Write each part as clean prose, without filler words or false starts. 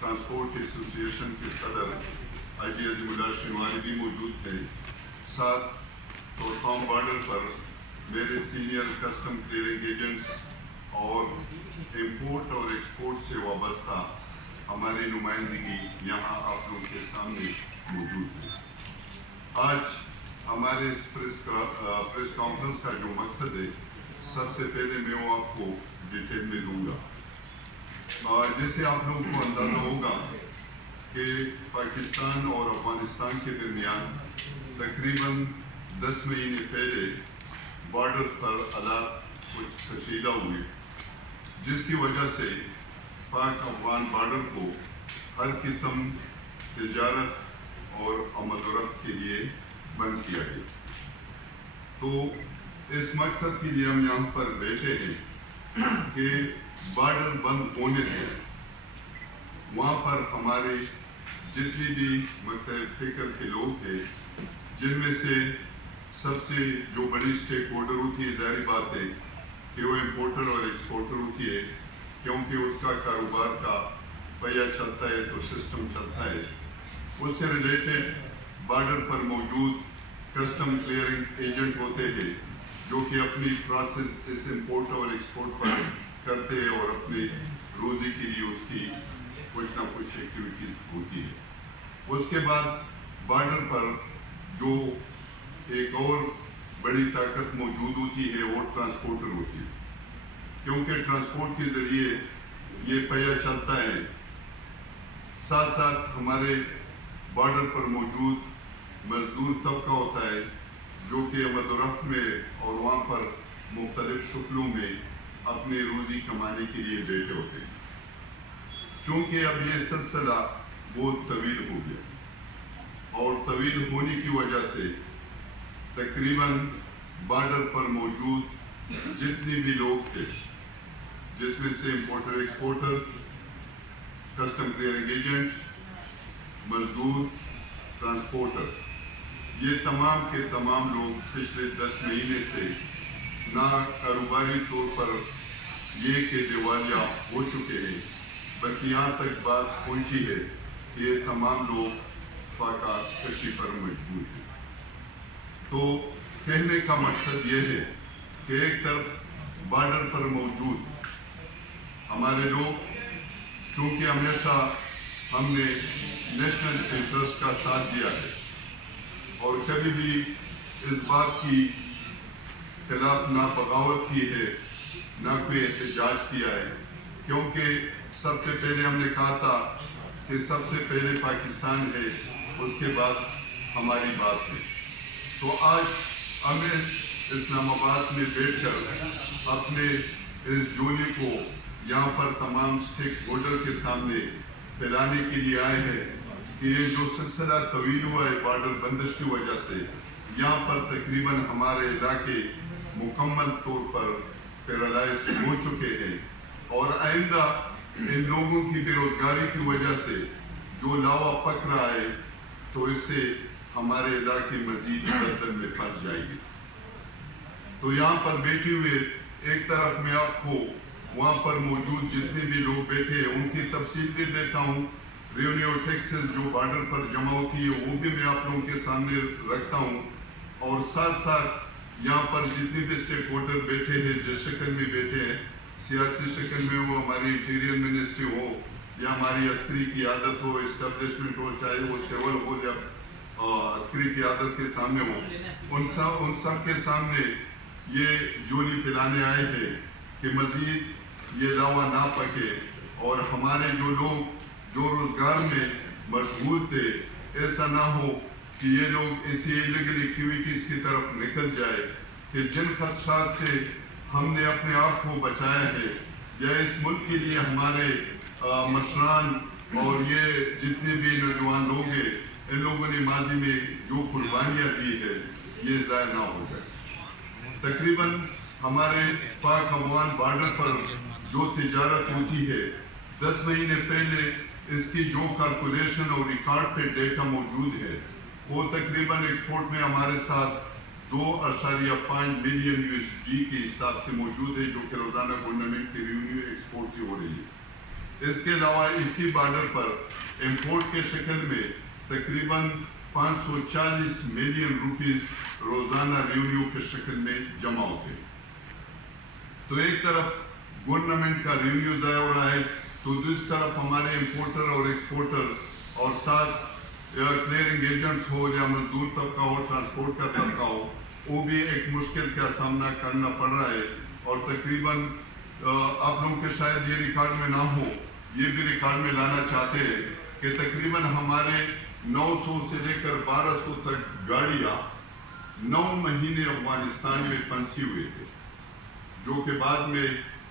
Transport association کے صدر حاجی عظیم اللہ شمالی بھی موجود تھے. ساتھ تورخم بارڈر پر میرے سینئر کسٹم کلیئرنگ ایجنٹس اور امپورٹ اور ایکسپورٹ سے وابستہ ہماری نمائندگی یہاں آپ لوگوں کے سامنے موجود ہے. آج ہمارے اس پریس کانفرنس کا جو مقصد ہے، سب سے پہلے میں وہ آپ کو ڈیٹیل میں دوں گا. جیسے آپ لوگوں کو اندازہ ہوگا کہ پاکستان اور افغانستان کے درمیان تقریباً 10 مہینے پہلے بارڈر پر حالات کچھ کشیدہ ہوئے، جس کی وجہ سے پاک افغان بارڈر کو ہر قسم تجارت اور آمد و رفت کے لیے بند کیا گیا. تو اس مقصد کے لیے ہم یہاں پر بیٹھے ہیں کہ بارڈر بند ہونے سے وہاں پر ہمارے جتنی بھی مختلف فکر کے لوگ تھے، جن میں سے سب سے جو بڑی اسٹیک ہولڈر ہوتی ہے، ظاہری بات ہے کہ وہ امپورٹر اور ایکسپورٹر ہوتی ہے، کیونکہ اس کا کاروبار کا پہیہ چلتا ہے تو سسٹم چلتا ہے. اس سے ریلیٹڈ بارڈر پر موجود کسٹم کلیئرنگ ایجنٹ ہوتے ہیں جو کہ اپنی پروسیس اس امپورٹ اور ایکسپورٹ پر کرتے ہیں اور اپنے روزی کے لیے اس کی کچھ نہ کچھ ایکٹیویٹیز ہوتی ہے. اس کے بعد بارڈر پر جو ایک اور بڑی طاقت موجود ہوتی ہے وہ ٹرانسپورٹر ہوتی ہے، کیونکہ ٹرانسپورٹ کے ذریعے یہ پہیہ چلتا ہے. ساتھ ساتھ ہمارے بارڈر پر موجود مزدور طبقہ ہوتا ہے جو کہ آمد و رفت میں اور وہاں پر مختلف شکلوں میں اپنے روزی کمانے کے لیے بیٹھے ہوتے ہیں. چونکہ اب یہ سلسلہ بہت طویل ہو گیا اور طویل ہونے کی وجہ سے تقریباً بارڈر پر موجود جتنے بھی لوگ تھے، جس میں سے importer exporter, custom clearing agent, مزدور، ٹرانسپورٹر، یہ تمام کے تمام لوگ پچھلے 10 مہینے سے نہ کاروباری طور پر یہ کہ دیوالیہ ہو چکے ہیں، بلکہ یہاں تک بات پہنچی ہے کہ یہ تمام لوگ فاقہ کشی پر مجبور ہیں. تو کہنے کا مقصد یہ ہے کہ ایک طرف بارڈر پر موجود ہمارے لوگ، چونکہ ہمیشہ ہم نے نیشنل انٹرسٹ کا ساتھ دیا ہے اور کبھی بھی اس بات کی خلاف نہ بغاوت کی ہے، نہ کوئی احتجاج کیا ہے، کیونکہ سب سے پہلے ہم نے کہا تھا کہ سب سے پہلے پاکستان ہے، اس کے بعد ہماری بات ہے. تو آج ہمیں اسلام آباد میں بیٹھ کر اپنے اس جولی کو یہاں پر تمام اسٹیک ہولڈر کے سامنے پھیلانے کے لیے آئے ہیں کہ یہ جو سلسلہ طویل ہوا ہے بارڈر بندش کی وجہ سے، یہاں پر تقریباً ہمارے علاقے مکمل طور پر پیرالائز ہو چکے ہیں اور آئندہ ان لوگوں کی بے روزگاری کی وجہ سے جو لاوا پک رہا ہے تو اس سے ہمارے علاقے مزید دلدل میں پھنس جائے گی. تو یہاں پر بیٹھے ہوئے ایک طرف میں آپ کو وہاں پر موجود جتنے بھی لوگ بیٹھے ہیں ان کی تفصیل بھی دیتا ہوں. ریونیو اور ٹیکسز جو بارڈر پر جمع ہوتی ہے وہ بھی میں آپ لوگوں کے سامنے رکھتا ہوں، اور ساتھ ساتھ یہاں پر جتنے بھی اسٹیک ہولڈر بیٹھے ہیں جس شکل میں بیٹھے ہیں، سیاسی شکل میں، وہ ہماری انٹیریئر منسٹری ہو یا ہماری عسکری قیادت ہو، اسٹیبلشمنٹ ہو، چاہے وہ سول ہو یا عسکری قیادت کے سامنے ہو، ان سب کے سامنے یہ جولی پلانے آئے ہیں کہ مزید یہ لاوا نہ پکے اور ہمارے جو لوگ جو روزگار میں مشغول تھے ایسا نہ ہو کہ یہ لوگ ایسی ایلیگل ایکٹیویٹیز کی طرف نکل جائے کہ جن خدشات سے ہم نے اپنے آپ کو بچایا ہے یا اس ملک کے لیے ہمارے مشران اور یہ جتنے بھی نوجوان لوگ ہیں ان لوگوں نے ماضی میں جو قربانیاں دی ہے یہ ضائع نہ ہو جائے. تقریباً ہمارے پاک افغان بارڈر پر جو تجارت ہوتی ہے 10 مہینے پہلے اس کی جو کیلکولیشن اور ریکارڈ پہ ڈیٹا موجود ہے وہ تقریباً ایکسپورٹ میں ہمارے ساتھ 2.5 ملین USD کے حساب سے موجود ہے جو کہ روزانہ گورنمنٹ کے ریونیو ایکسپورٹ سے ہو رہی ہے. اس کے علاوہ اسی بارڈر پر امپورٹ کے شکل میں تقریباً 540 ملین روپیز روزانہ ریونیو کے شکل میں جمع ہوتے ہیں. تو ایک طرف گورنمنٹ کا ریونیو ضائع ہو رہا ہے، تو دوسری طرف ہمارے امپورٹر اور ایکسپورٹر اور ساتھ کلیئرنگ ایجنٹس ہو یا مزدور طبقہ ہو، ٹرانسپورٹ کا طبقہ ہو، وہ بھی ایک مشکل کا سامنا کرنا پڑ رہا ہے. اور تقریباً آپ لوگوں کے شاید یہ ریکارڈ میں نہ ہو، یہ بھی ریکارڈ میں لانا چاہتے ہیں کہ تقریباً ہمارے 900 سے لے کر 1200 تک گاڑیاں 9 مہینے افغانستان میں پھنسی ہوئے تھے، جو کہ بعد میں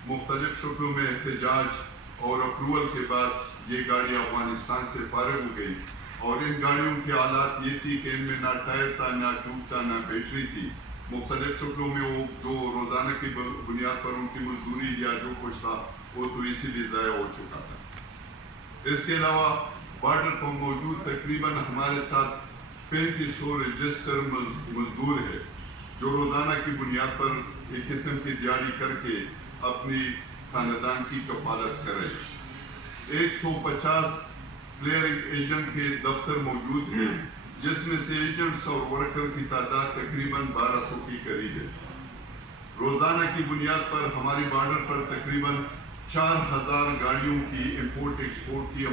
مختلف شکلوں میں احتجاج اور اپروول کے بعد یہ گاڑیاں افغانستان سے فارغ ہو گئی. اور ان گاڑیوں کی حالات یہ تھی کہ ان میں نہ ٹائر تھا، نہ ٹیوب تھا، نہ بیٹری تھی. مختلف شکلوں میں وہ جو روزانہ کی بنیاد پر ان کی مزدوری یا جو کچھ تھا وہ تو اسی لیے ضائع ہو چکا تھا. اس کے علاوہ بارڈر پر موجود تقریباً ہمارے ساتھ 3500 رجسٹر مزدور ہے، جو روزانہ کی بنیاد پر ایک قسم کی دیہڑی کر کے اپنی خاندان کی کفالت کر رہے ہیں. 150 کلیئرنگ ایجنٹ کے دفتر موجود ہیں، جس میں سے ایجنٹس اور ورکر کی تعداد تقریباً 1200 کی قریب ہے. روزانہ کی بنیاد پر ہماری بارڈر پر تقریباً 4000 گاڑیوں کی امپورٹ ایکسپورٹ کی